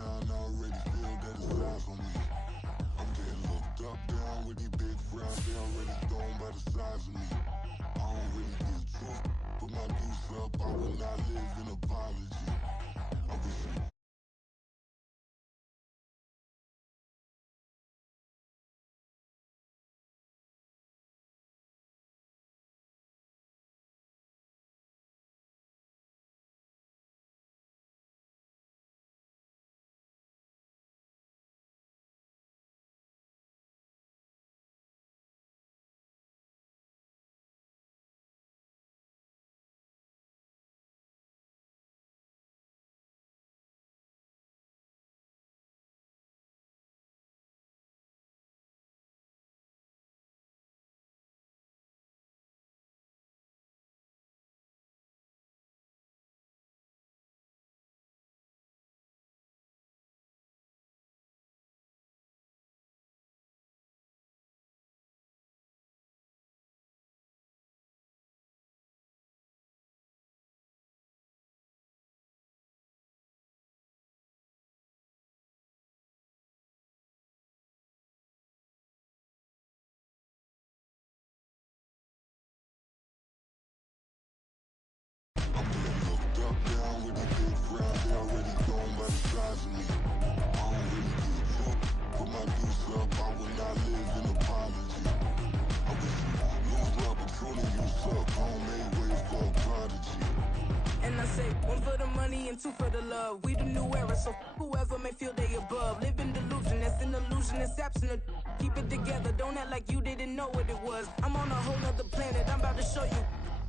town, I already feel that it's eyes on me. I'm getting looked up, down with these big frowns, they already thrown by the size of me. I don't really get truth, put my deuce up, I will not live in apology. I wish you down with these big frowns, they already thrown by the size of me. I don't really get truth, put my deuce up, I will not live in apology. I wish you lose love, but truly you suck, homemade ways for a prodigy. And I say, one for the money and two for the love. We the new era, so whoever may feel they above. Live in delusion, that's an illusion, that's absent of. Keep it together, don't act like you didn't know what it was. I'm on a whole nother planet, I'm about to show you.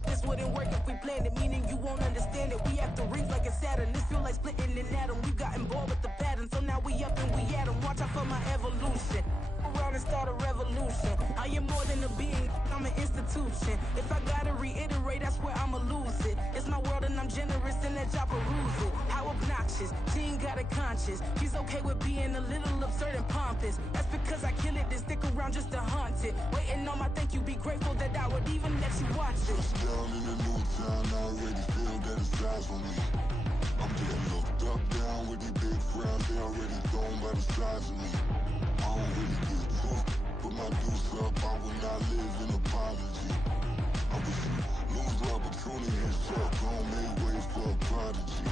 This wouldn't work if we planned it, meaning you won't understand it. We have to rings like a Saturn, this feel like splitting an atom. We've gotten bored with the pattern, so now we up and we at 'em. Watch out for my evolution. Around and start a revolution. I am more than a being, I'm an institution. If I gotta reiterate, that's where I'ma lose it. It's my world and I'm generous and that y'all peruse it. How obnoxious, she ain't got a conscience. She's okay with being a little absurd and pompous. That's because I kill it, then stick around just to haunt it. Waiting on my thank you, be grateful that I would even let you watch it. Down in the new town, I already feel that it's eyes on me. I'm getting looked up, down with these big frowns, they already thrown by the size of me. I don't really get truth, put my deuce up, I will not live in apology. I wish you lose love, but truly you suck, homemade ways for a prodigy.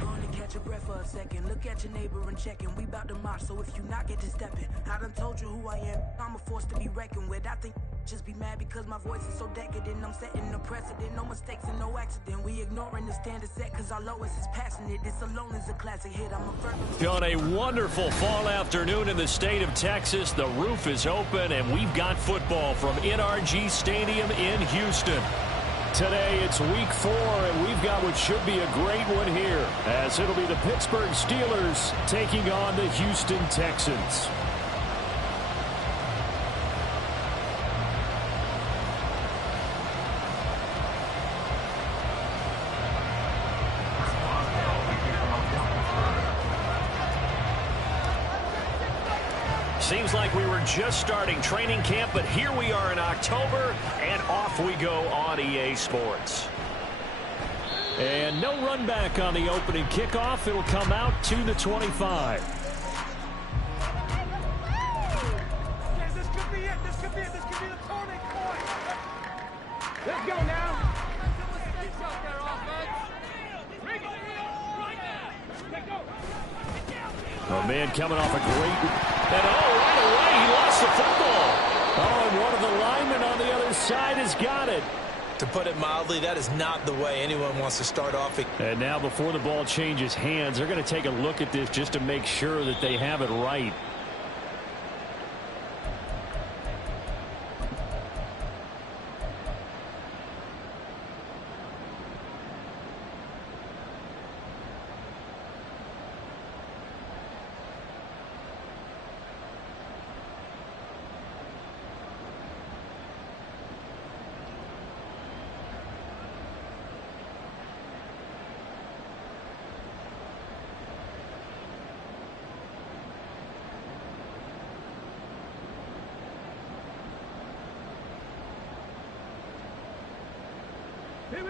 Gonna catch your breath for a second. Look at your neighbor and check in. We bout to march, so if you not get to stepping. I done told you who I am. I'm a force to be reckoned with. I think just be mad because my voice is so decadent. I'm setting the precedent. No mistakes and no accident. We ignoring the standard set because our lowest is passionate. This alone is a classic hit. I'm a firm. On a wonderful fall afternoon in the state of Texas, the roof is open and we've got football from NRG Stadium in Houston. Today it's week 4 and we've got what should be a great one here, as it'll be the Pittsburgh Steelers taking on the Houston Texans. Seems like we were just starting training camp, but here we are in October, and off we go on EA Sports. And no run back on the opening kickoff. It'll come out to the 25. This could be it. This could be it. This could be the turning point. Let's go now. A man coming off a great... And right away, he lost the football. And one of the linemen on the other side has got it. To put it mildly, that is not the way anyone wants to start off. And now before the ball changes hands, they're going to take a look at this just to make sure that they have it right.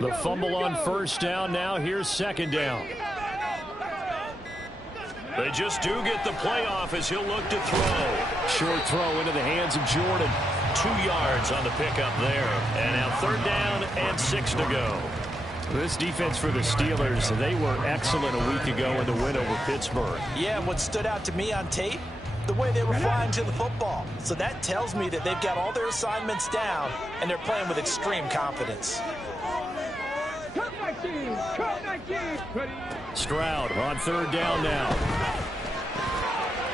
The fumble on first down. Now here's second down. They just do get the playoff as he'll look to throw. Short throw into the hands of Jordan. 2 yards on the pickup there. And now 3rd down and 6 to go. This defense for the Steelers, they were excellent a week ago in the win over Pittsburgh. Yeah, and what stood out to me on tape, the way they were flying to the football. So that tells me that they've got all their assignments down, and they're playing with extreme confidence. Stroud on 3rd down now.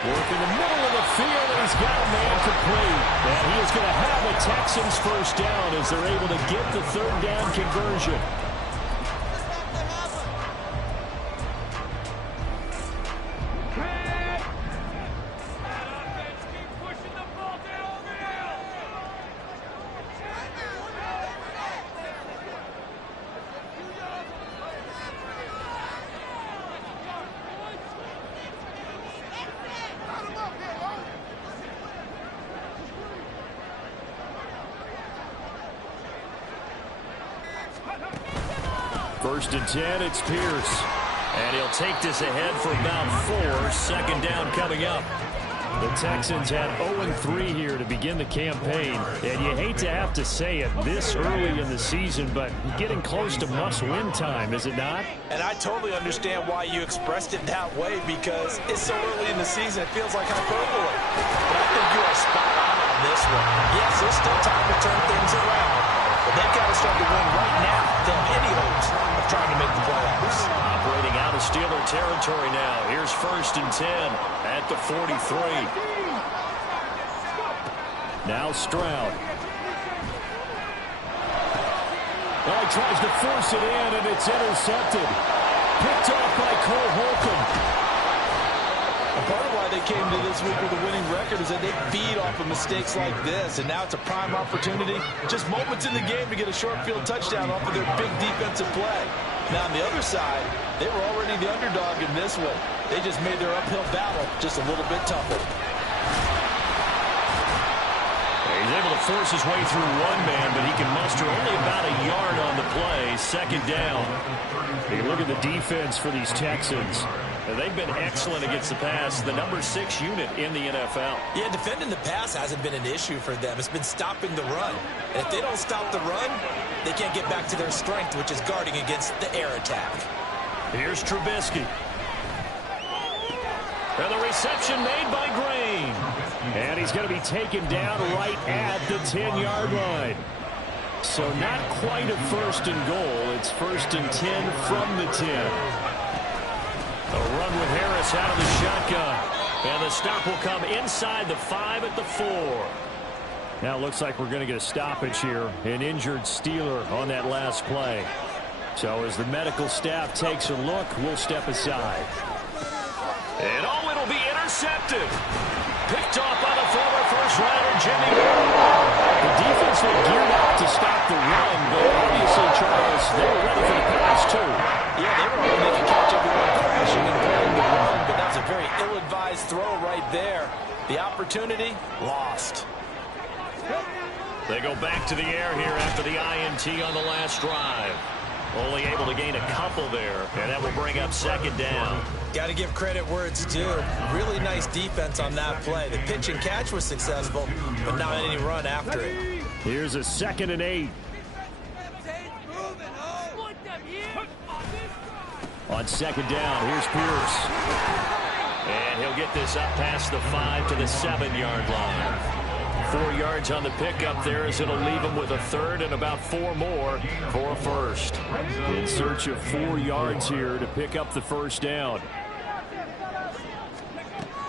Work in the middle of the field, and he's got a man complete. And he is going to have a Texans 1st down as they're able to get the 3rd down conversion. First and 10, it's Pierce. And he'll take this ahead for about 4. 2nd down coming up. The Texans had 0-3 here to begin the campaign. And you hate to have to say it this early in the season, but getting close to must-win time, is it not? And I totally understand why you expressed it that way, because it's so early in the season, it feels like hyperbole. But I think you are spot on this one. Yes, there's still time to turn things around, but they've got to start to win right now to have any hopes of trying to make the playoffs. Operating out of Steeler territory now. Here's 1st and 10 at the 43. Now Stroud. Oh, he tries to force it in, and it's intercepted. Picked off by Cole Holcomb. Part of why they came to this week with a winning record is that they feed off of mistakes like this, and now it's a prime opportunity, just moments in the game, to get a short field touchdown off of their big defensive play. Now on the other side, they were already the underdog in this one. They just made their uphill battle just a little bit tougher. He's able to force his way through one man, but he can muster only about a yard on the play. 2nd down. Hey, look at the defense for these Texans. They've been excellent against the pass, the number 6 unit in the NFL. Yeah, defending the pass hasn't been an issue for them. It's been stopping the run. And if they don't stop the run, they can't get back to their strength, which is guarding against the air attack. Here's Trubisky. And the reception made by Green. And he's going to be taken down right at the 10-yard line. So not quite a 1st and goal. It's 1st and 10 from the 10. A run with Harris out of the shotgun. And the stop will come inside the 5 at the 4. Now it looks like we're going to get a stoppage here. An injured Steeler on that last play. So as the medical staff takes a look, we'll step aside. And oh, it'll be intercepted. Picked off by the former first-rounder Jimmy Ward. The defense was geared up to stop the run, but obviously, Charles, they were ready for the pass, too. Yeah, they were hoping they could catch everyone crashing and playing the run, but that's a very ill-advised throw right there. The opportunity lost. They go back to the air here after the INT on the last drive. Only able to gain a couple there, and that will bring up 2nd down. Got to give credit where it's due. Really nice defense on that play. The pitch and catch was successful, but not any run after it. Here's a 2nd and 8. On 2nd down, here's Pierce. And he'll get this up past the 5 to the 7-yard line. 4 yards on the pickup there as it'll leave him with a 3rd and about 4 more for a 1st. In search of 4 yards here to pick up the 1st down.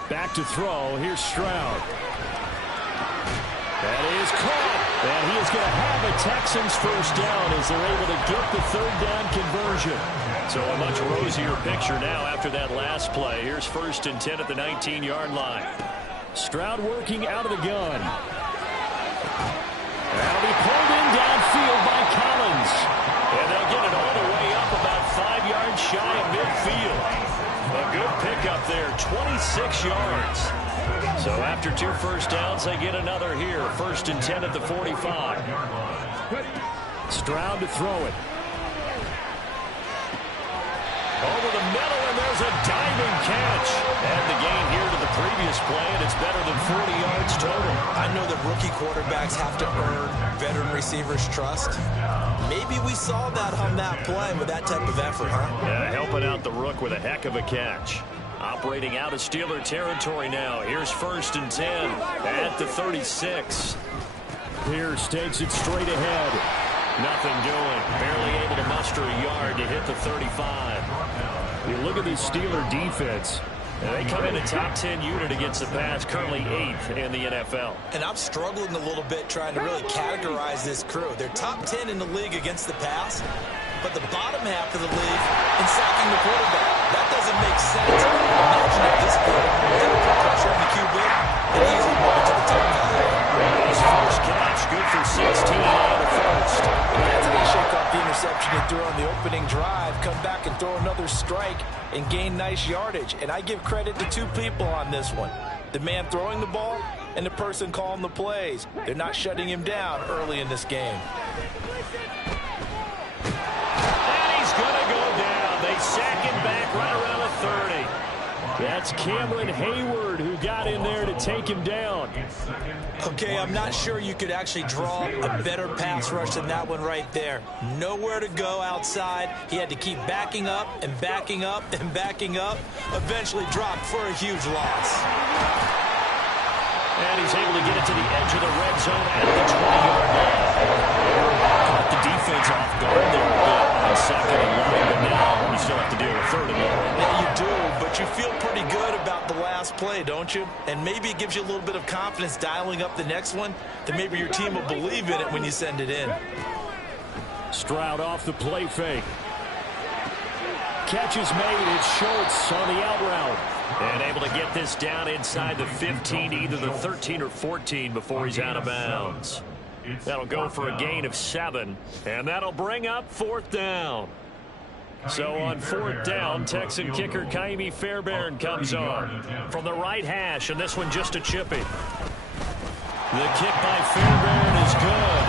Back to throw. Here's Stroud. That is caught. And he is going to have a Texans 1st down as they're able to get the 3rd down conversion. So a much rosier picture now after that last play. Here's 1st and 10 at the 19-yard line. Stroud working out of the gun. That'll be pulled in downfield by Collins. And they'll get it all the way up about 5 yards shy of midfield. A good pickup there, 26 yards. So after 2 1st downs, they get another here. 1st and 10 at the 45. Stroud to throw it. Over the middle, and there's Steelers's a diving catch. And the gain here to the previous play, and it's better than 40 yards total. I know that rookie quarterbacks have to earn veteran receivers' trust. Maybe we saw that on that play with that type of effort, huh? Yeah, helping out the rook with a heck of a catch. Operating out of Steeler territory now. Here's 1st and 10 at the 36. Pierce takes it straight ahead. Nothing doing. Barely able to muster a yard to hit the 35. You look at the Steeler defense. They come in a top 10 unit against the pass, currently 8th in the NFL. And I'm struggling a little bit trying to really categorize this crew. They're top 10 in the league against the pass, but the bottom half of the league in sacking the quarterback. That doesn't make sense. Imagine if this crew didn't put pressure on the QB and easily move it to the top 5. His first catch, good for 16 out of first. That's going to shake off the interception he threw on the opening drive, come back and throw another strike and gain nice yardage. And I give credit to 2 people on this one. The man throwing the ball and the person calling the plays. They're not shutting him down early in this game. And he's going to go down. They sack him back right around the 30. That's Cameron Hayward who got in there to take him down. Okay, I'm not sure you could actually draw a better pass rush than that one right there. Nowhere to go outside. He had to keep backing up and backing up and backing up. Eventually dropped for a huge loss. And he's able to get it to the edge of the red zone at the 20-yard line. Caught the defense off guard there a bit on 2nd and 9, but now you still have to deal with 3rd and 1. Yeah, you do, but you feel pretty good about the last play, don't you? And maybe it gives you a little bit of confidence dialing up the next one, that maybe your team will believe in it when you send it in. Stroud off the play fake. Catch is made. It's Schultz on the out route. And able to get this down inside the 15, either the 13 or 14 before he's out of bounds. That'll go for a gain of 7, and that'll bring up 4th down. So on 4th down, Texan kicker Kaimi Fairbairn comes on from the right hash, and this one just a chippy. The kick by Fairbairn is good.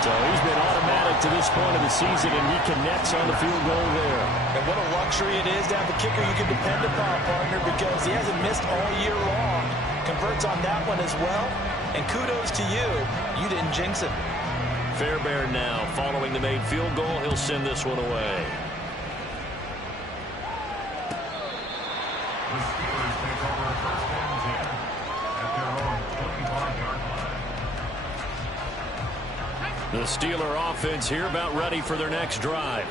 So he's been automatic to this point of the season, and he connects on the field goal there. And what a luxury it is to have a kicker you can depend upon, partner, because he hasn't missed all year long. Converts on that one as well. And kudos to you. You didn't jinx it. Fairbairn now following the made field goal. He'll send this one away. The Steelers take over 1st and 10 at their own 25-yard line. The Steeler offense here about ready for their next drive.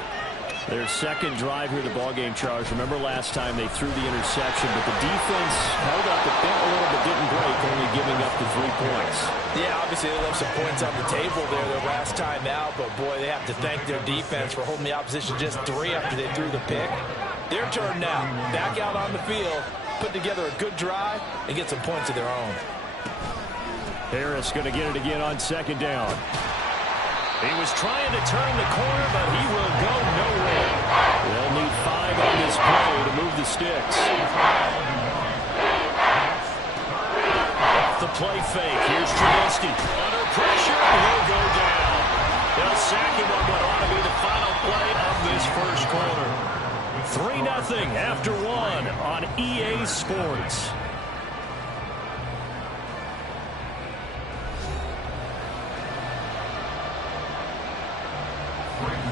Their 2nd drive here, the ballgame, Charles. Remember last time they threw the interception, but the defense held up a little bit, didn't break, only giving up the 3 points. Yeah, obviously they left some points on the table there their last time out, but boy, they have to thank their defense for holding the opposition just 3 after they threw the pick. Their turn now. Back out on the field, put together a good drive, and get some points of their own. Harris going to get it again on 2nd down. He was trying to turn the corner, but he will go nowhere. They'll need 5 on this play to move the sticks. Off the play fake. Here's Trubisky. Under pressure, he'll go down. They'll sack him on what ought to be the final play of this first quarter. 3-0 after 1 on EA Sports.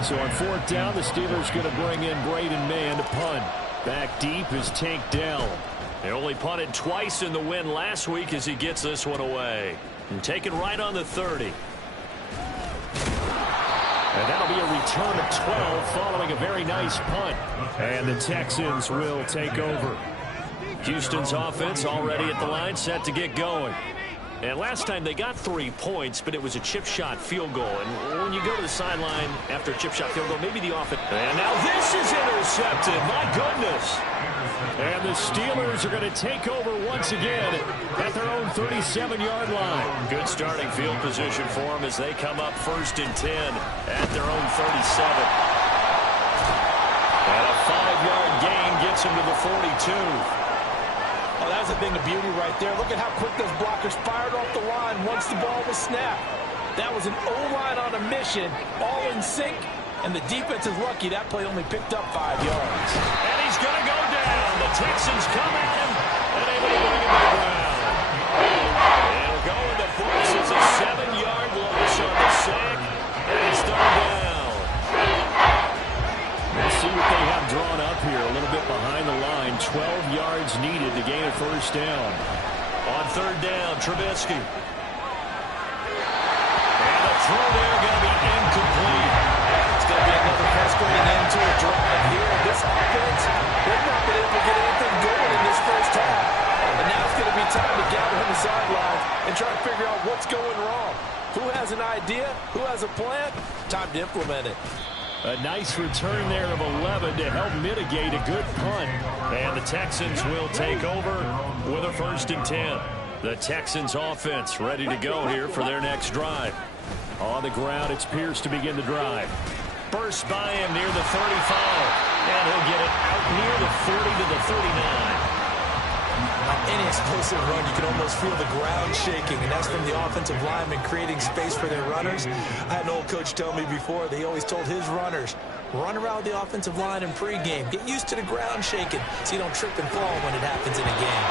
So on 4th down, the Steelers going to bring in Braden Mann to punt. Back deep is Tank Dell. They only punted twice in the win last week as he gets this one away. And taken right on the 30. And that'll be a return of 12 following a very nice punt. And the Texans will take over. Houston's offense already at the line, set to get going. And last time they got 3 points, but it was a chip shot field goal. And when you go to the sideline after a chip shot field goal, maybe the offense. And now this is intercepted. My goodness. And the Steelers are going to take over once again at their own 37-yard line. Good starting field position for them as they come up 1st and 10 at their own 37. And a 5-yard gain gets them to the 42. Oh, that was a thing of beauty right there. Look at how quick those blockers fired off the line once the ball was snapped. That was an O-line on a mission, all in sync, And the defense is lucky that play only picked up 5 yards. And he's going to go down. The Texans come at him and able to bring him to the ground. And it'll go in the books as a 7-yard loss on the sack. And it's third down. Let's see what they have drawn up here. A little bit behind the line. 12 yards needed to gain a first down. On third down, Trubisky. And the throw there going to be incomplete. It's going to be another frustrating end to a drive here. This offense, they've not been able to get anything going in this first half. And now it's going to be time to gather on the sidelines and try to figure out what's going wrong. Who has an idea? Who has a plan? Time to implement it. A nice return there of 11 to help mitigate a good punt. And the Texans will take over with a 1st and 10. The Texans offense ready to go here for their next drive. On the ground, it's Pierce to begin the drive. Burst by him near the 35. And he'll get it out near the 40 to the 39. On any explosive run, you can almost feel the ground shaking, and that's from the offensive linemen creating space for their runners. I had an old coach tell me before, they always told his runners, run around the offensive line in pregame. Get used to the ground shaking so you don't trip and fall when it happens in a game.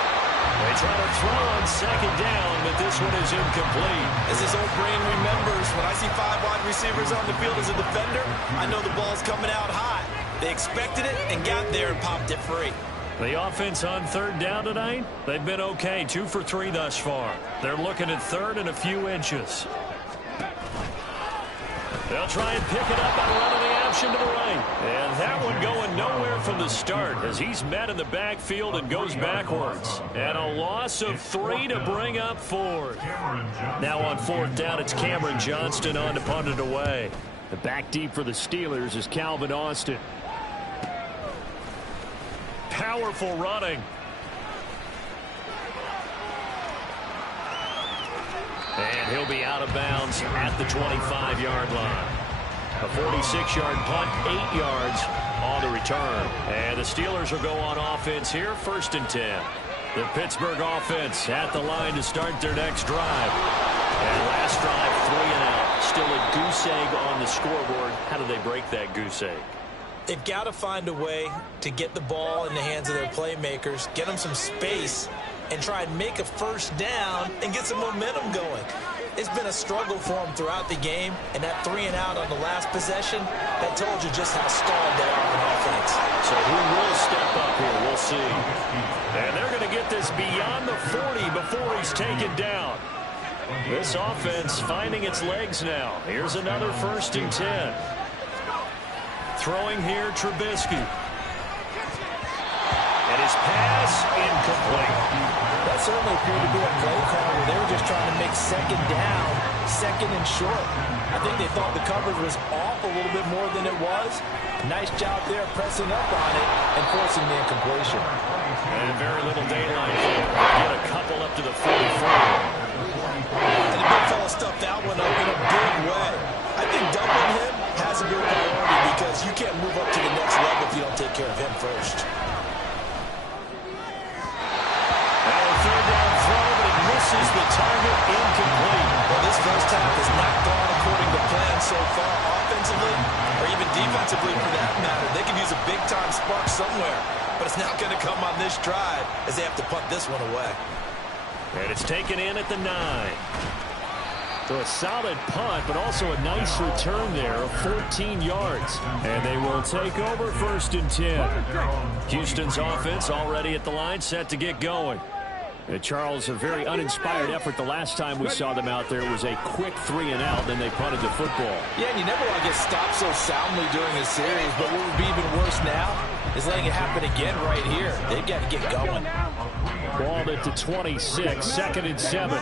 They try to throw on 2nd down, but this one is incomplete. As his old brain remembers, when I see 5 wide receivers on the field as a defender, I know the ball's coming out high. They expected it and got there and popped it free. The offense on 3rd down tonight, they've been okay, 2 for 3 thus far. They're looking at 3rd and a few inches. They'll try and pick it up by running the option to the right. And that one going nowhere from the start as he's met in the backfield and goes backwards. And a loss of 3 to bring up 4th. Now on 4th down, it's Cameron Johnston on to punt it away. The back deep for the Steelers is Calvin Austin. Powerful running. And he'll be out of bounds at the 25-yard line. A 46-yard punt, 8 yards on the return. And the Steelers will go on offense here, 1st and 10. The Pittsburgh offense at the line to start their next drive. And last drive, 3 and out. Still a goose egg on the scoreboard. How do they break that goose egg? They've got to find a way to get the ball in the hands of their playmakers, get them some space, and try and make a first down and get some momentum going. It's been a struggle for them throughout the game, and that 3 and out on the last possession, that told you just how stalled they are on offense. So who will step up here? We'll see. And they're going to get this beyond the 40 before he's taken down. This offense finding its legs now. Here's another 1st and 10. Throwing here, Trubisky. And his pass incomplete. That certainly appeared to be a play call where they were just trying to make 2nd down, 2nd and short. I think they thought the coverage was off a little bit more than it was. Nice job there pressing up on it and forcing the incompletion. And very little daylight here. Get a couple up to the 44. And the big fella stuffed that one up in a big way. I think doubling him has to be a priority because you can't move up to the next level if you don't take care of him first. Now a 3rd down throw, but it misses the target, incomplete. Well, this first half has not gone according to plan so far, offensively or even defensively for that matter. They could use a big-time spark somewhere, but it's not going to come on this drive as they have to punt this one away. And it's taken in at the 9. So a solid punt, but also a nice return there of 14 yards. And they will take over 1st and 10. Houston's offense already at the line, set to get going. And Charles, a very uninspired effort the last time we saw them out there. It was a quick 3 and out, then they punted the football. Yeah, and you never want to get stopped so soundly during a series, but what would be even worse now is letting it happen again right here. They've got to get going. Ball at the 26, 2nd and 7.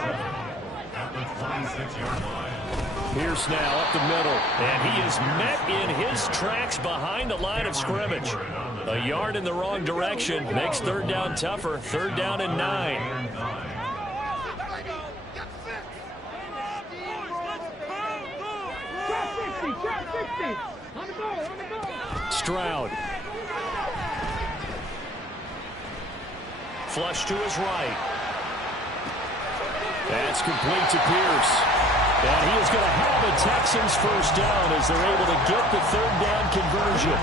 Pierce now up the middle, and he is met in his tracks behind the line of scrimmage. A yard in the wrong direction makes 3rd down tougher. 3rd down and 9. Stroud. Flush to his right. That's complete to Pierce. And he is going to have a Texans first down as they're able to get the third down conversion.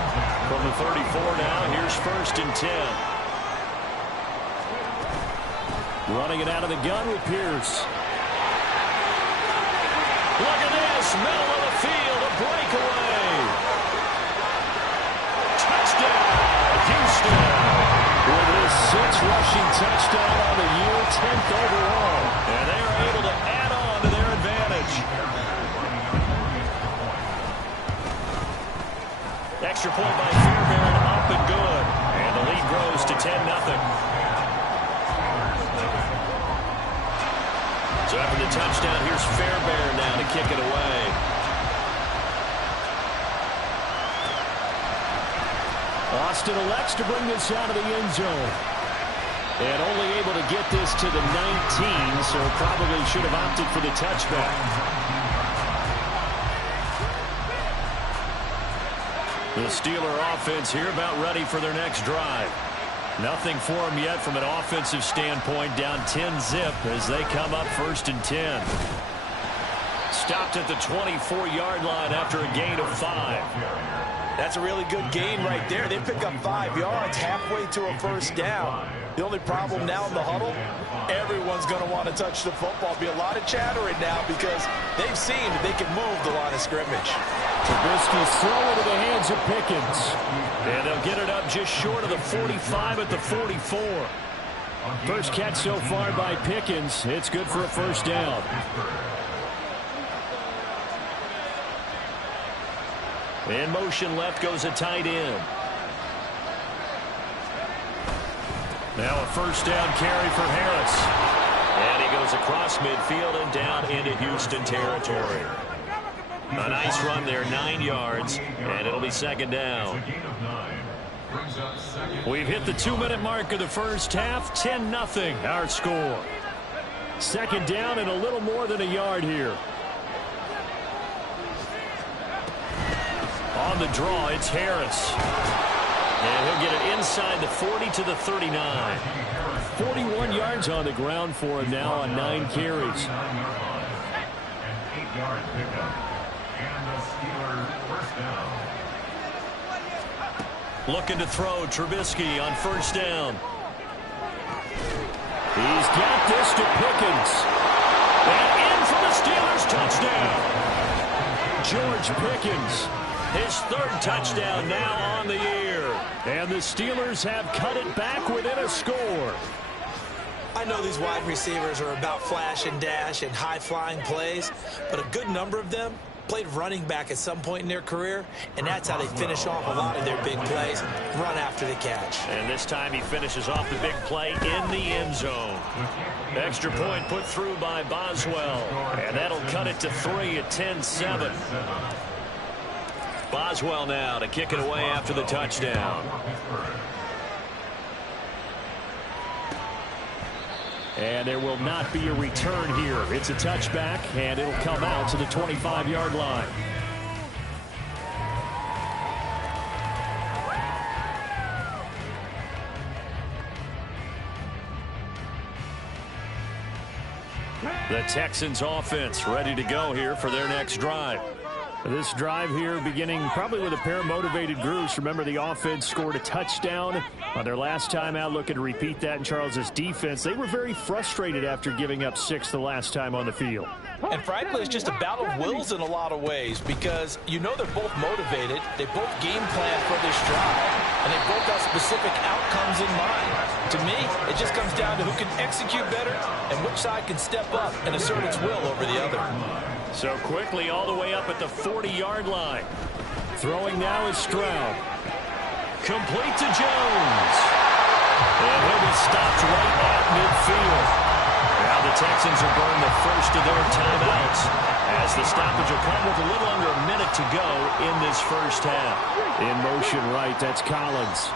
From the 34 now, here's 1st and 10. Running it out of the gun with Pierce. Look at this, middle of the field, a breakaway. Touchdown, Houston. With his 6th rushing touchdown on the year, 10th overall. And they are able to add on to their advantage. Extra point by Fairbairn, up and good. And the lead grows to 10-0. So after the touchdown, here's Fairbairn now to kick it away. Austin elects to bring this out of the end zone. And only able to get this to the 19, so probably should have opted for the touchback. The Steeler offense here about ready for their next drive. Nothing for them yet from an offensive standpoint, down 10-zip as they come up 1st and 10. Stopped at the 24-yard line after a gain of 5. That's a really good gain right there. They pick up 5 yards halfway to a first down. The only problem now in the huddle, everyone's going to want to touch the football. Be a lot of chattering now because they've seen that they can move the line of scrimmage. Trubisky's throw into the hands of Pickens. And they'll get it up just short of the 45 at the 44. First catch so far by Pickens. It's good for a first down. In motion left goes a tight end. Now a first down carry for Harris. And he goes across midfield and down into Houston territory. A nice run there, 9 yards, and it'll be 2nd down. We've hit the 2-minute mark of the first half, 10-0 our score. 2nd down and a little more than a yard here. On the draw, it's Harris. And he'll get it inside the 40 to the 39. 41 yards on the ground for him now on 9 carries. 8-yard pickup. And the Steelers first down. Looking to throw, Trubisky on first down. He's got this to Pickens. And in for the Steelers touchdown. George Pickens, his 3rd touchdown now on the year. And the Steelers have cut it back within a score. I know these wide receivers are about flash and dash and high-flying plays, but a good number of them played running back at some point in their career, and that's how they finish off a lot of their big plays, run after the catch. And this time he finishes off the big play in the end zone. Extra point put through by Boswell, and that'll cut it to 3 at 10-7. Boswell now to kick it away after the touchdown. And there will not be a return here. It's a touchback, and it'll come out to the 25-yard line. The Texans offense ready to go here for their next drive. This drive here beginning probably with a pair of motivated groups. Remember, the offense scored a touchdown on their last time out. Looking to repeat that in Charles's defense. They were very frustrated after giving up 6 the last time on the field. And frankly, it's just a battle of wills in a lot of ways because you know they're both motivated. They both game plan for this drive, and they both have specific outcomes in mind. To me, it just comes down to who can execute better and which side can step up and assert its will over the other. So quickly all the way up at the 40-yard line. Throwing now is Stroud. Complete to Jones. And he'll be stopped right at midfield. Now the Texans will burn the first of their timeouts as the stoppage will come with a little under a minute to go in this first half. In motion right, that's Collins.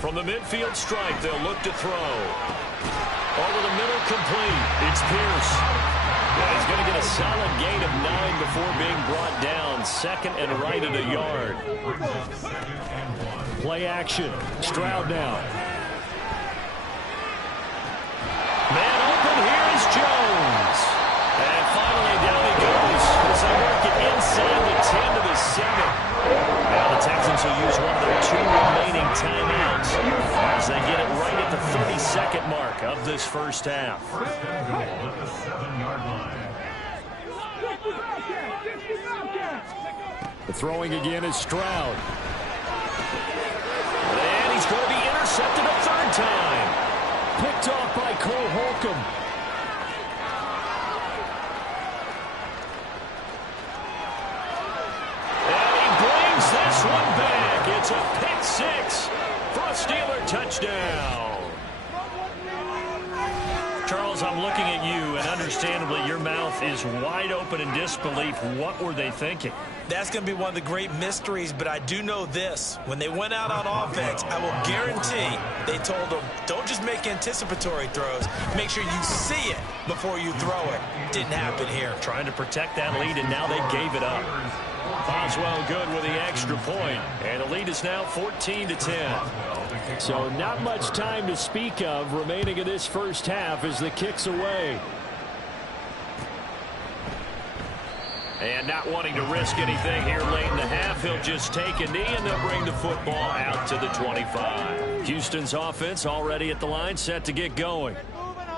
From the midfield stripe, they'll look to throw. Over the middle, complete. It's Pierce. Yeah, he's going to get a solid gain of 9 before being brought down. Second and right at a yard. Play action. Stroud now. Man open. Here is Jones. And finally down he goes as they work it inside the 10 to the 7. Now the Texans will use one of their 2 remaining timeouts as they get it right at the 32nd mark of this first half. The throwing again is Stroud. And he's going to be intercepted a 3rd time. Picked off by Cole Holcomb. This one back. It's a pick 6 for a Steeler touchdown. Charles, I'm looking at you, and understandably your mouth is wide open in disbelief. What were they thinking? That's going to be one of the great mysteries, but I do know this. When they went out on offense, I will guarantee they told them, don't just make anticipatory throws. Make sure you see it before you throw it. Didn't happen here. Trying to protect that lead, and now they gave it up. Boswell good with the extra point, and the lead is now 14-10. So not much time to speak of remaining in this first half as the kick's away. And not wanting to risk anything here late in the half, he'll just take a knee and they'll bring the football out to the 25. Houston's offense already at the line, set to get going.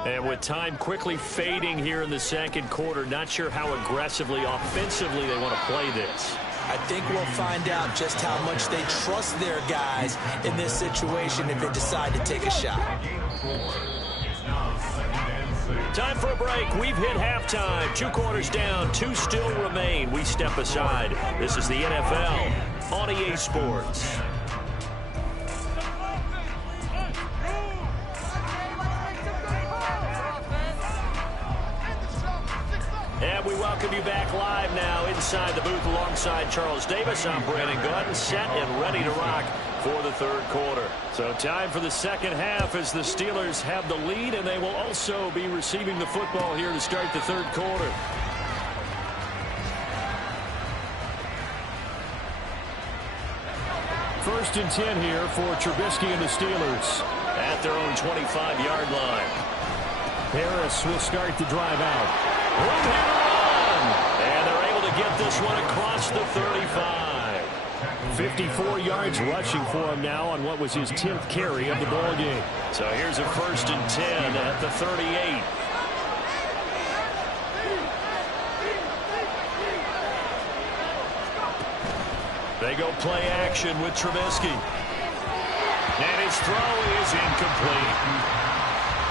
And with time quickly fading here in the second quarter, not sure how aggressively, offensively they want to play this. I think we'll find out just how much they trust their guys in this situation if they decide to take a shot. Time for a break. We've hit halftime. 2 quarters down, 2 still remain. We step aside. This is the NFL on EA Sports. And we welcome you back live now inside the booth alongside Charles Davis. I'm Brandon Gordon, set and ready to rock for the third quarter. So time for the second half as the Steelers have the lead, and they will also be receiving the football here to start the third quarter. First and 10 here for Trubisky and the Steelers at their own 25-yard line. Harris will start the drive out. Room here to run. And they're able to get this one across the 35. 54 yards rushing for him now on what was his 10th carry of the ball game. So here's a first and 10 at the 38. They go play action with Trubisky. And his throw is incomplete.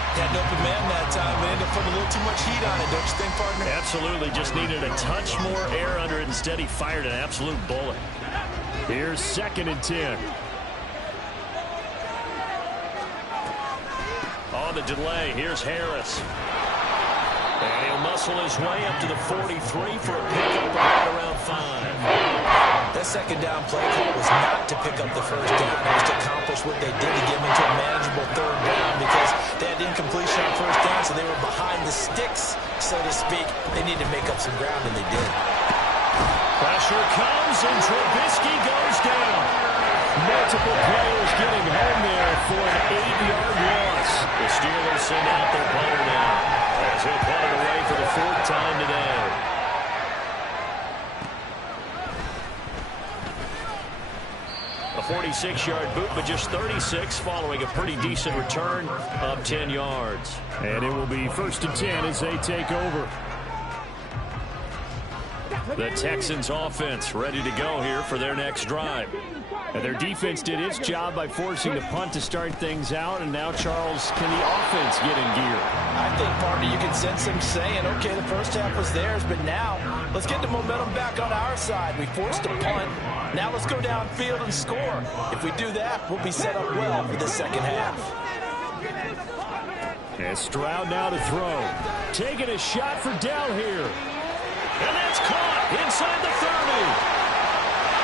Had an open man that time, but ended up putting a little too much heat on it, don't you think, partner? Absolutely. Just needed a touch more air under it. Instead, he fired an absolute bullet. Here's second and 10. On the delay, here's Harris. And he'll muscle his way up to the 43 for a pickup right around 5. That second down play call was not to pick up the first down. It was to accomplish what they did to get them into a manageable third down because they had incompletion on first down, so they were behind the sticks, so to speak. They needed to make up some ground, and they did. Pressure comes, and Trubisky goes down. Multiple players getting home there for an 8-yard loss. The Steelers send out their punter now as he'll punt it away for the 4th time today. A 46-yard boot, but just 36 following a pretty decent return of 10 yards. And it will be first and 10 as they take over. The Texans offense ready to go here for their next drive. And their defense did its job by forcing the punt to start things out. And now, Charles, can the offense get in gear? I think, partner, you can sense them saying, okay, the first half was theirs, but now let's get the momentum back on our side. We forced a punt. Now let's go downfield and score. If we do that, we'll be set up well for the second half. And Stroud now to throw. Taking a shot for Dell here. And that's caught inside the 30.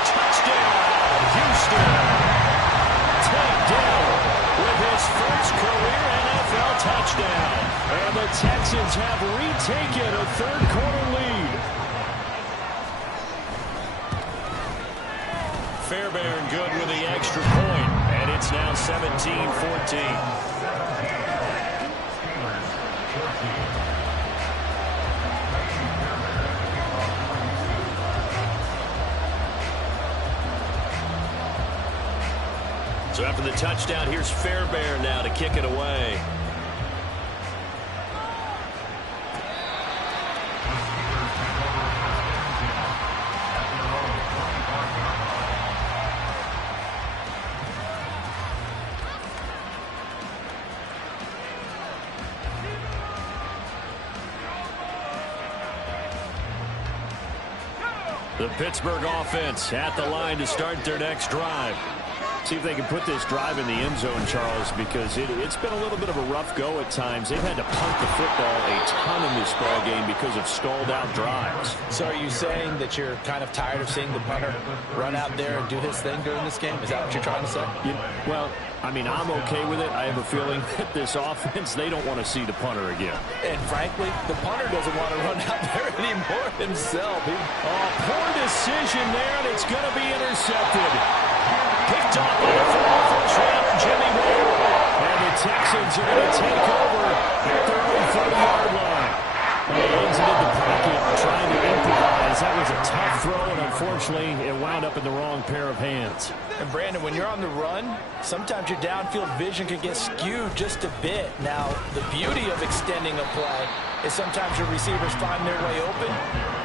Touchdown, Houston. Tank Dell with his first career NFL touchdown. And the Texans have retaken a third-quarter lead. Fairbairn good with the extra point, and it's now 17-14. So after the touchdown, here's Fairbairn now to kick it away. The Pittsburgh offense at the line to start their next drive. See if they can put this drive in the end zone, Charles, because it's been a little bit of a rough go at times. They've had to punt the football a ton in this ball game because of stalled out drives. So are you saying that you're kind of tired of seeing the punter run out there and do his thing during this game? Is that what you're trying to say? Well, I mean, I'm okay with it. I have a feeling that this offense, they don't want to see the punter again. And frankly, the punter doesn't want to run out there anymore himself. Poor decision there, and it's going to be intercepted. Picked off by the former first-rounder Jimmy Ward. And the Texans are going to take over at their own 30-yard line. He exited the pocket trying to improvise. That was a tough throw, and unfortunately, it wound up in the wrong pair of hands. And Brandon, when you're on the run, sometimes your downfield vision can get skewed just a bit. Now, the beauty of extending a play is sometimes your receivers find their way open,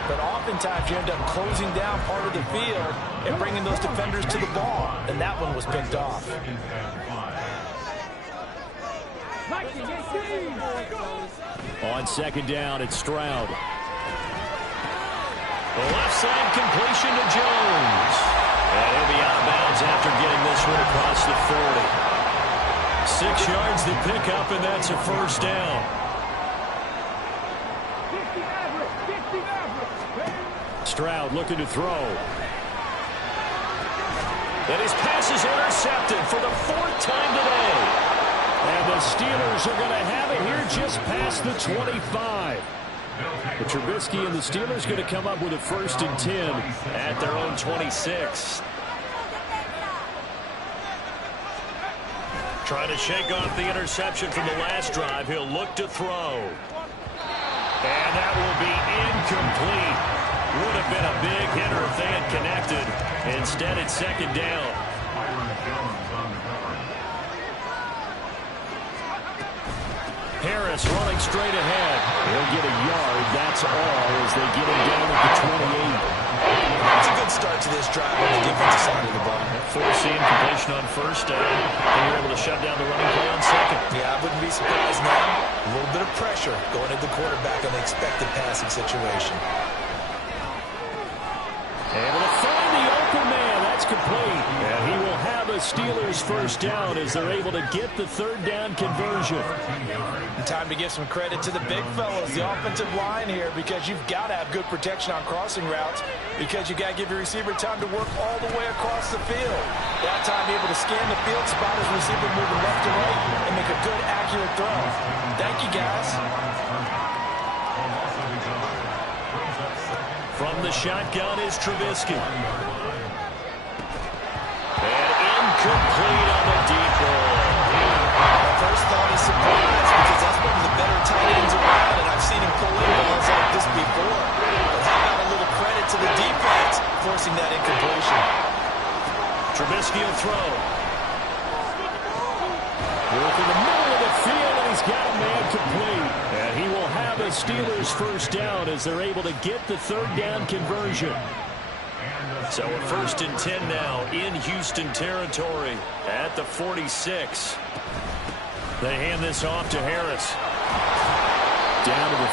but oftentimes you end up closing down part of the field and bringing those defenders to the ball. And that one was picked off. On second down, it's Stroud. The left side completion to Jones. And he'll be out of bounds after getting this one across the 40. 6 yards to pick up, and that's a first down. Stroud looking to throw. And his pass is intercepted for the 4th time today. And the Steelers are going to have it here just past the 25. But Trubisky and the Steelers going to come up with a 1st and 10 at their own 26. Trying to shake off the interception from the last drive. He'll look to throw. And that will be incomplete. Would have been a big hitter if they had connected. Instead, it's second down. Harris running straight ahead. He'll get a yard. That's all as they get him down at the 28. It's a good start to this drive on the defensive side of the ball. Forcing completion on first down. And you're able to shut down the running play on second. Yeah, I wouldn't be surprised now. A little bit of pressure going at the quarterback on the expected passing situation. Able to find the open man. That's complete. And he will have a Steelers first down as they're able to get the 3rd down conversion. And time to give some credit to the big fellas, the offensive line here, because you've got to have good protection on crossing routes, because you've got to give your receiver time to work all the way across the field. That time, be able to scan the field, spot his receiver moving left to right, and make a good, accurate throw. Thank you, guys. From the shotgun is Trubisky. And incomplete on the deep ball. My first thought is surprise, because that's one of the better tight ends around, and I've seen him pull in balls like this before. But how about a little credit to the defense forcing that incompletion? Trubisky will throw. Work in the middle of the field, and he's got a man complete. And he will have a Steelers first down as they're able to get the 3rd down conversion. So a 1st and 10 now in Houston territory at the 46. They hand this off to Harris. Down to the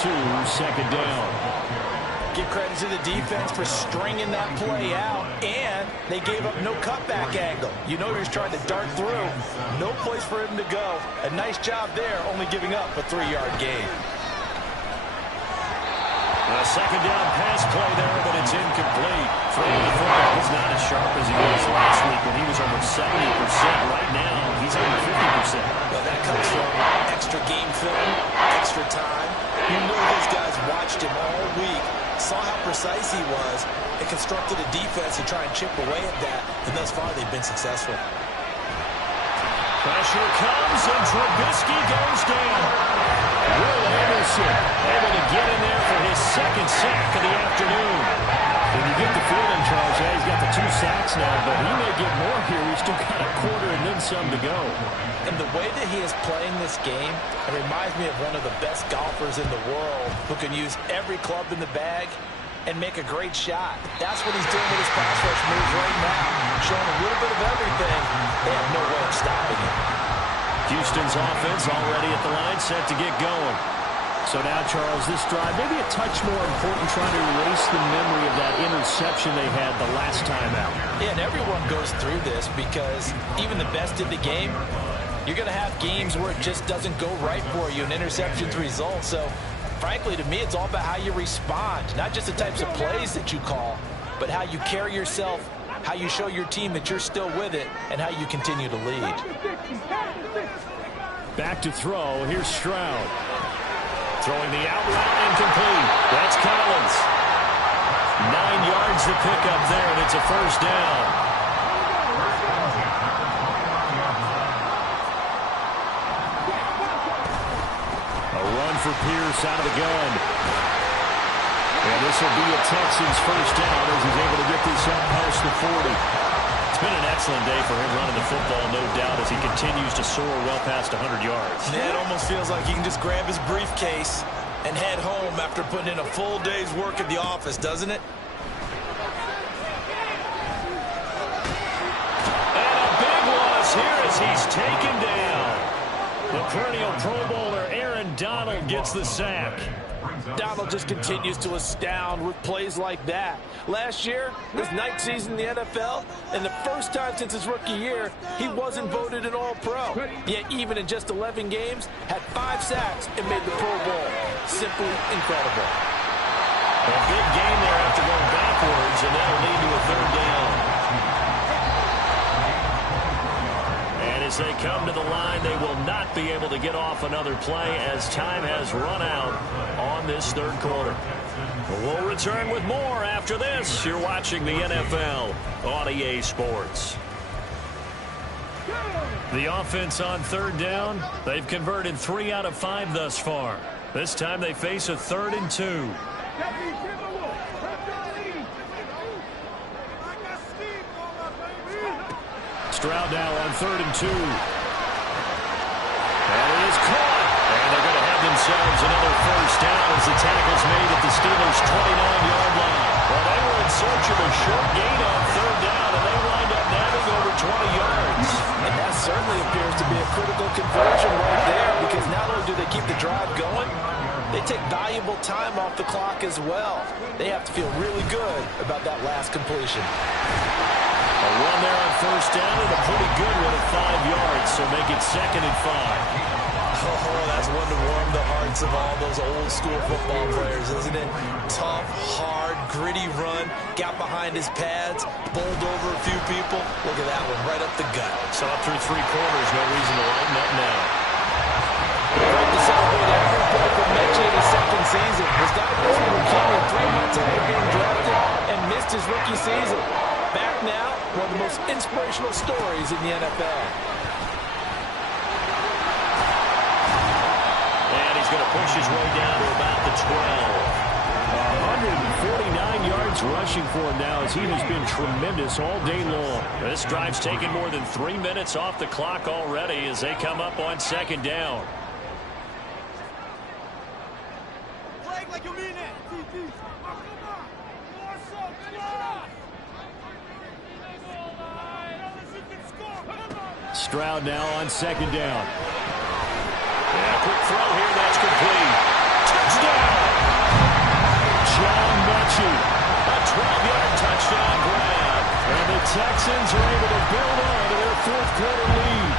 42, second down. Give credit to the defense for stringing that play out, and they gave up no cutback angle. You know he was trying to dart through. No place for him to go. A nice job there, only giving up a 3-yard gain. A second down pass play there, but it's incomplete. Throwing the football, he's not as sharp as he was last week when he was over 70%. Right now, he's over 50%. Well, that comes from extra game film, extra time. You know those guys watched him all week, saw how precise he was, and constructed a defense to try and chip away at that, and thus far they've been successful. Pressure comes, and Trubisky goes down. Will Anderson able to get in there for his second sack of the afternoon. And you get the feeling, Charles, yeah, he's got the 2 sacks now, but he may get more here. He's still got a quarter and then some to go. And the way that he is playing this game, it reminds me of one of the best golfers in the world who can use every club in the bag and make a great shot. That's what he's doing with his pass rush moves right now, showing a little bit of everything. They have no way of stopping him. Houston's offense already at the line, set to get going. So now, Charles, this drive, maybe a touch more important, trying to erase the memory of that interception they had the last time out. Yeah, and everyone goes through this because even the best in the game, you're going to have games where it just doesn't go right for you and interceptions result. So, frankly, to me, it's all about how you respond, not just the types of plays that you call, but how you carry yourself, how you show your team that you're still with it, and how you continue to lead. Back to throw. Here's Stroud. Throwing the out route incomplete. That's Collins. 9 yards to pick up there, and it's a first down. A run for Pierce out of the gun. And this will be a Texans first down as he's able to get this up past the 40. It's been an excellent day for him running the football, no doubt, as he continues to soar well past 100 yards. Yeah, it almost feels like he can just grab his briefcase and head home after putting in a full day's work at the office, doesn't it? And a big loss here as he's taken down. The perennial Pro Bowler Aaron Donald gets the sack. Donald just continues to astound with plays like that. Last year, his 9th season in the NFL, and the first time since his rookie year, he wasn't voted an All-Pro. Yet even in just 11 games, had 5 sacks and made the Pro Bowl. Simply incredible. A big game there after going backwards, and that'll lead to a third down. And as they come to the line, they will not be able to get off another play as time has run out on this third quarter. We'll return with more after this. You're watching the NFL on EA Sports. The offense on third down, they've converted 3 out of 5 thus far. This time they face a 3rd and 2. Stroud now on 3rd and 2. And it is caught. And they're going to have themselves another first down as the tackle's made at the Steelers' 29-yard line. Well, they were in search of a short gain on 3rd down, and they wind up nabbing over 20 yards. And that certainly appears to be a critical conversion right there, because not only do they keep the drive going, they take valuable time off the clock as well. They have to feel really good about that last completion. A run there on first down, and a pretty good one at 5 yards, so make it 2nd and 5. Oh, that's one to warm the hearts of all those old school football players, isn't it? Tough, hard, gritty run, got behind his pads, bowled over a few people. Look at that one, right up the gut. Saw it through 3 quarters, no reason to lighten up now. Great to celebrate every play from Mechie in his 2nd season. This guy was in leukemia 3 months after being drafted and missed his rookie season. Back now, one of the most inspirational stories in the NFL. And he's going to push his way down to about the 12. 149 yards rushing for him now as he has been tremendous all day long. This drive's taken more than 3 minutes off the clock already as they come up on 2nd down. Like you mean it. Stroud now on 2nd down. And a quick throw here, that's complete. Touchdown! John Mechie, a 12-yard touchdown grab. And the Texans are able to build on to their 4th quarter lead.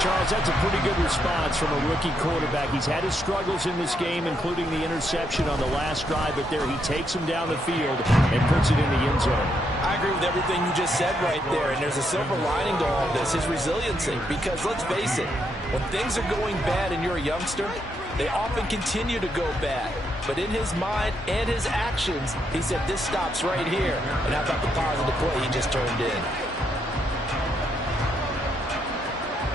Charles, that's a pretty good response from a rookie quarterback. He's had his struggles in this game, including the interception on the last drive, but there he takes him down the field and puts it in the end zone. I agree with everything you just said right there, and there's a silver lining to all of this, his resiliency. Because let's face it, when things are going bad and you're a youngster, they often continue to go bad. But in his mind and his actions, he said, this stops right here. And how about the positive play he just turned in?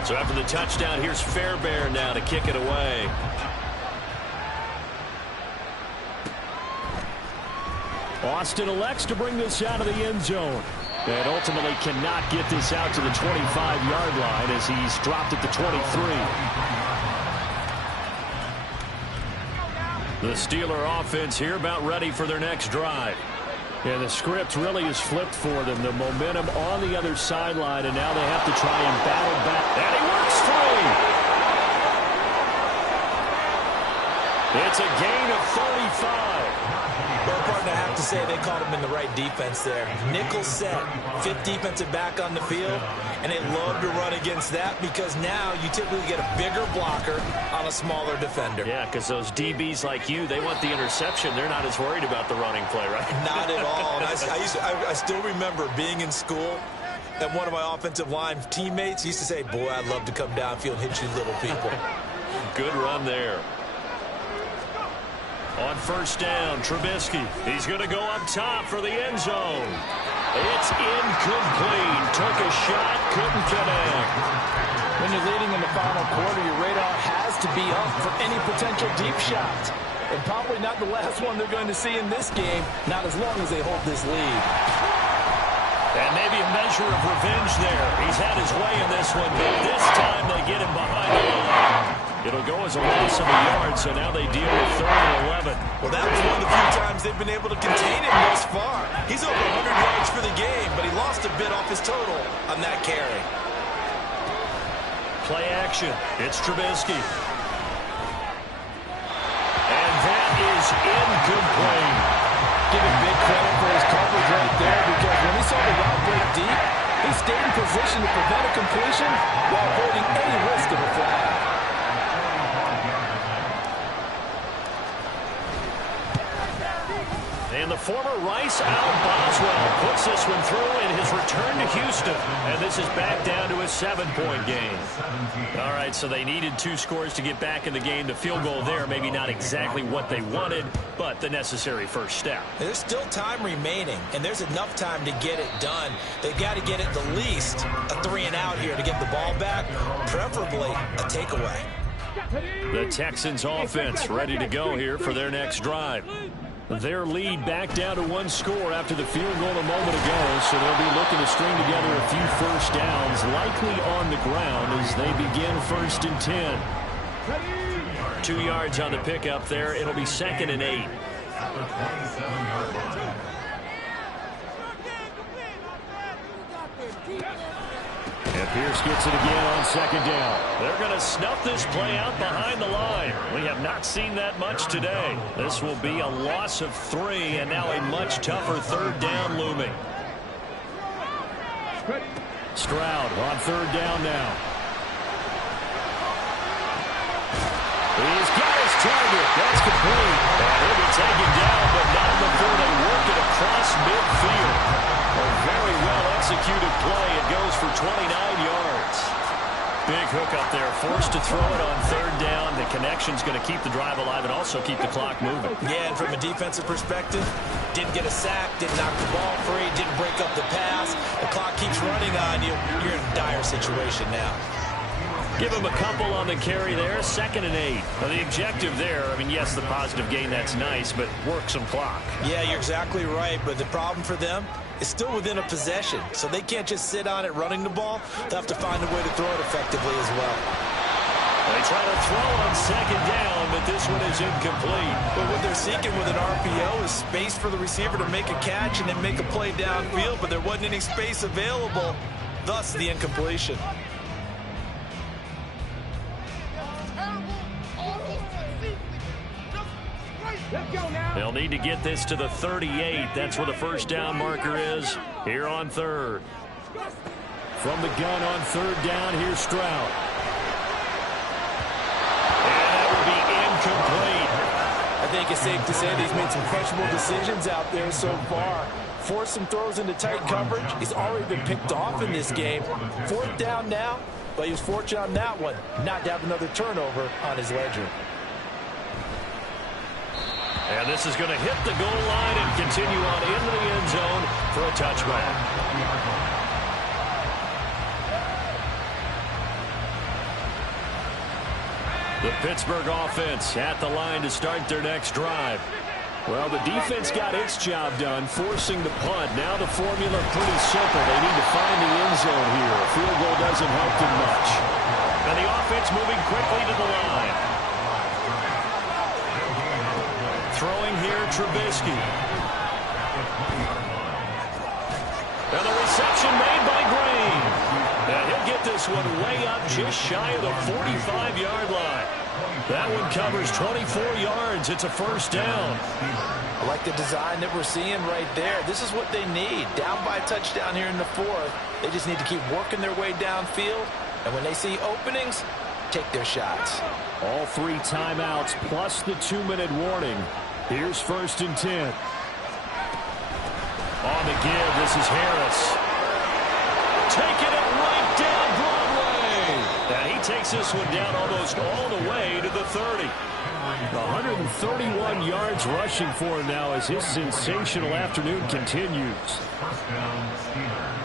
So after the touchdown, here's Fairbairn now to kick it away. Austin elects to bring this out of the end zone. And ultimately cannot get this out to the 25-yard line as he's dropped at the 23. The Steeler offense here about ready for their next drive. Yeah, the script really is flipped for them. The momentum on the other sideline, and now they have to try and battle back. And he works free. It's a gain of 35. Well, partner, I have to say they caught him in the right defense there. Nickel set, fifth defensive back on the field, and they love to run against that because now you typically get a bigger blocker on a smaller defender. Yeah, because those DBs like you, they want the interception. They're not as worried about the running play, right? Not at all. And I still remember being in school, and one of my offensive line teammates used to say, boy, I'd love to come downfield and hit you little people. Good run there. On first down, Trubisky. He's going to go up top for the end zone. It's incomplete. Took a shot, couldn't connect. When you're leading in the final quarter, your radar has to be up for any potential deep shots. And probably not the last one they're going to see in this game, not as long as they hold this lead. And maybe a measure of revenge there. He's had his way in this one, but this time they get him behind the line. It'll go as a loss of a yard, so now they deal with 3rd and 11. Well, that was one of the few times they've been able to contain him thus far. He's over 100 yards for the game, but he lost a bit off his total on that carry. Play action. It's Trubisky. And that is incomplete. Give him big credit for his coverage right there, because when he saw the route break deep, he stayed in position to prevent a completion while avoiding any risk of a flag. And the former Rice Al Boswell puts this one through in his return to Houston. And this is back down to a 7-point game. All right, so they needed 2 scores to get back in the game. The field goal there, maybe not exactly what they wanted, but the necessary first step. There's still time remaining, and there's enough time to get it done. They've got to get at the least a 3-and-out here to get the ball back, preferably a takeaway. The Texans offense ready to go here for their next drive. Their lead back down to 1 score after the field goal a moment ago, so they'll be looking to string together a few first downs, likely on the ground as they begin 1st and 10. 2 yards on the pickup there. It'll be 2nd and 8. And Pierce gets it again on 2nd down. They're going to snuff this play out behind the line. We have not seen that much today. This will be a loss of 3, and now a much tougher 3rd down looming. Stroud on 3rd down now. He's got his target. That's complete. And he'll be taken down, but not before they work it across midfield. A very well-executed play. It goes for 29 yards. Big hook up there. Forced to throw it on 3rd down. The connection's going to keep the drive alive and also keep the clock moving. Yeah, and from a defensive perspective, didn't get a sack, didn't knock the ball free, didn't break up the pass. The clock keeps running on you. You're in a dire situation now. Give him a couple on the carry there. 2nd and 8. Well, the objective there, I mean, yes, the positive gain, that's nice, but work some clock. Yeah, you're exactly right, but the problem for them is still within a possession, so they can't just sit on it running the ball. They'll have to find a way to throw it effectively as well. They try to throw on 2nd down, but this one is incomplete. But what they're seeking with an RPO is space for the receiver to make a catch and then make a play downfield, but there wasn't any space available, thus the incompletion. They'll need to get this to the 38. That's where the first down marker is here on 3rd. From the gun on 3rd down, here's Stroud. think it's safe to say that he's made some questionable decisions out there so far. Forced some throws into tight coverage. He's already been picked off in this game. 4th down now, but he was fortunate on that one not to have another turnover on his ledger. And this is going to hit the goal line and continue on into the end zone for a touchback. The Pittsburgh offense at the line to start their next drive. Well, the defense got its job done, forcing the punt. Now the formula pretty simple. They need to find the end zone here. A field goal doesn't help them much. And the offense moving quickly to the line. Throwing here, Trubisky. And the reception made by Green. And he'll get this one way up just shy of the 45-yard line. That one covers 24 yards. It's a 1st down. I like the design that we're seeing right there. This is what they need. Down by a touchdown here in the 4th. They just need to keep working their way downfield. And when they see openings, take their shots. All 3 timeouts plus the 2-minute warning. Here's 1st and 10. On the give, this is Harris. Taking it right down Broadway. And he takes this one down almost all the way to the 30. 131 yards rushing for him now as his sensational afternoon continues. 1st down, Steelers.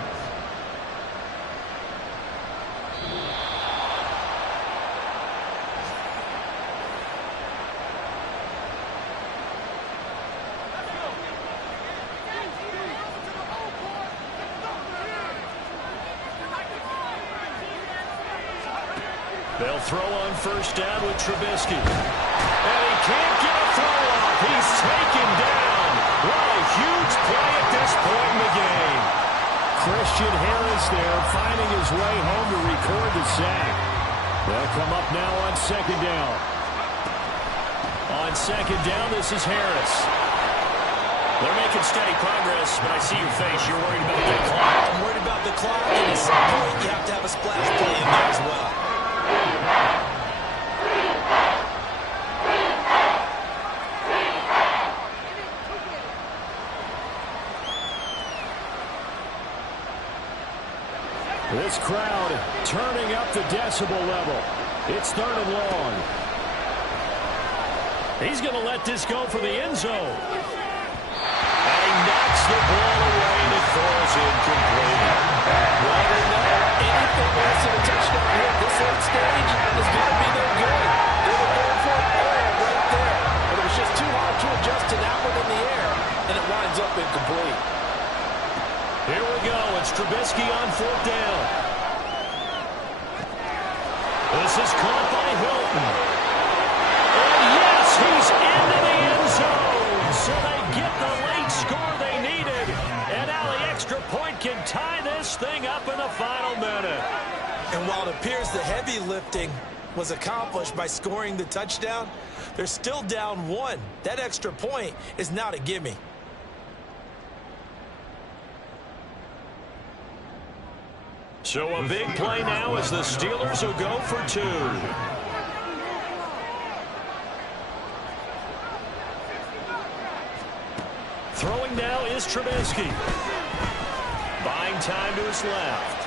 They'll throw on 1st down with Trubisky. And he can't get a throw off. He's taken down. What a huge play at this point in the game. Christian Harris there finding his way home to record the sack. They'll come up now on 2nd down. On 2nd down, this is Harris. They're making steady progress, but I see your face. You're worried about that clock. I'm worried about the clock, and at some point you have to have a splash play in there as well. This crowd turning up the decibel level. It's 3rd and long. He's going to let this go for the end zone. And he knocks the ball away and it falls incomplete. Well, they know anything less than a touchdown here at this late stage is going to be no good. They were going for it all right there. But it was just too hard to adjust to that one in the air, and it winds up incomplete. Here we go. It's Trubisky on 4th down. This is caught by Hilton. And yes, he's into the end zone. So they get the late score they needed. And now the extra point can tie this thing up in the final minute. And while it appears the heavy lifting was accomplished by scoring the touchdown, they're still down 1. That extra point is not a gimme. So a big play now as the Steelers will go for 2. Throwing now is Trubisky. Buying time to his left.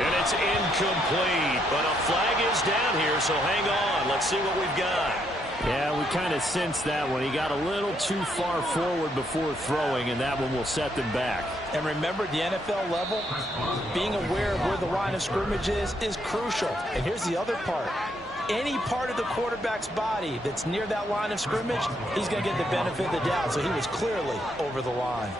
And it's incomplete, but a flag is down here, so hang on. Let's see what we've got. Yeah, we kind of sensed that one. He got a little too far forward before throwing, and that one will set them back. And remember, the NFL level, being aware of where the line of scrimmage is crucial. And here's the other part. Any part of the quarterback's body that's near that line of scrimmage, he's going to get the benefit of the doubt. So he was clearly over the line.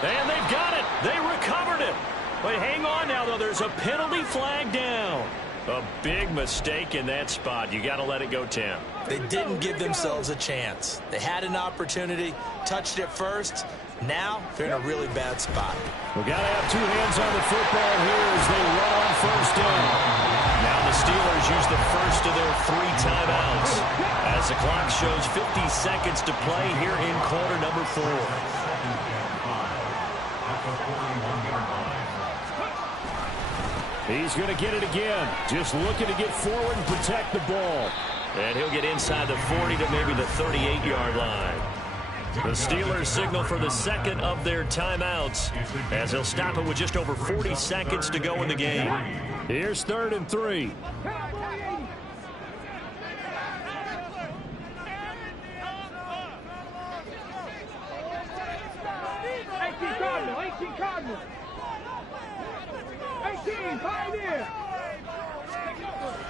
And they've got it. They recovered it. But hang on now, though. There's a penalty flag down. A big mistake in that spot. You got to let it go, Tim. They didn't give themselves a chance. They had an opportunity, touched it first. Now they're in a really bad spot. We got to have 2 hands on the football here as they run on 1st down. Now the Steelers use the first of their 3 timeouts as the clock shows 50 seconds to play here in quarter number 4. He's going to get it again. Just looking to get forward and protect the ball. And he'll get inside the 40 to maybe the 38-yard line. The Steelers signal for the second of their timeouts as they'll stop it with just over 40 seconds to go in the game. Here's 3rd and 3.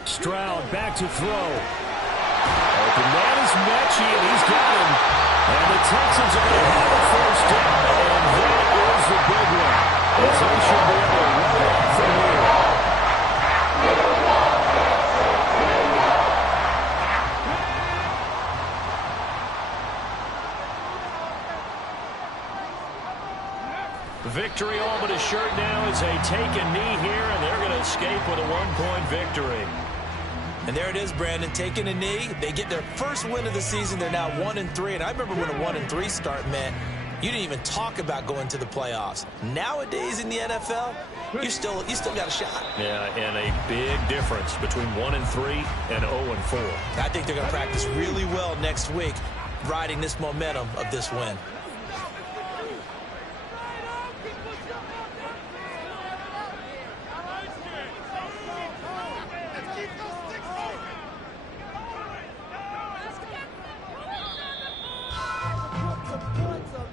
Stroud back to throw. Open man is Mechie, and he's got him. And the Texans are going to have a first down, and that is the big one. As they should be able to run it off from here. Victory all but assured now as they take a knee here, and they're going to escape with a 1-point victory. And there it is, Brandon, taking a knee. They get their first win of the season. They're now 1-3. And I remember when a 1-3 start meant you didn't even talk about going to the playoffs. Nowadays in the NFL, you still got a shot. Yeah, and a big difference between 1-3 and 0-4. I think they're going to practice really well next week, riding this momentum of this win.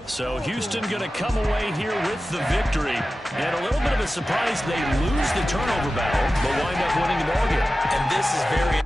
So Houston going to come away here with the victory. And a little bit of a surprise, they lose the turnover battle, but wind up winning the ballgame. And this is very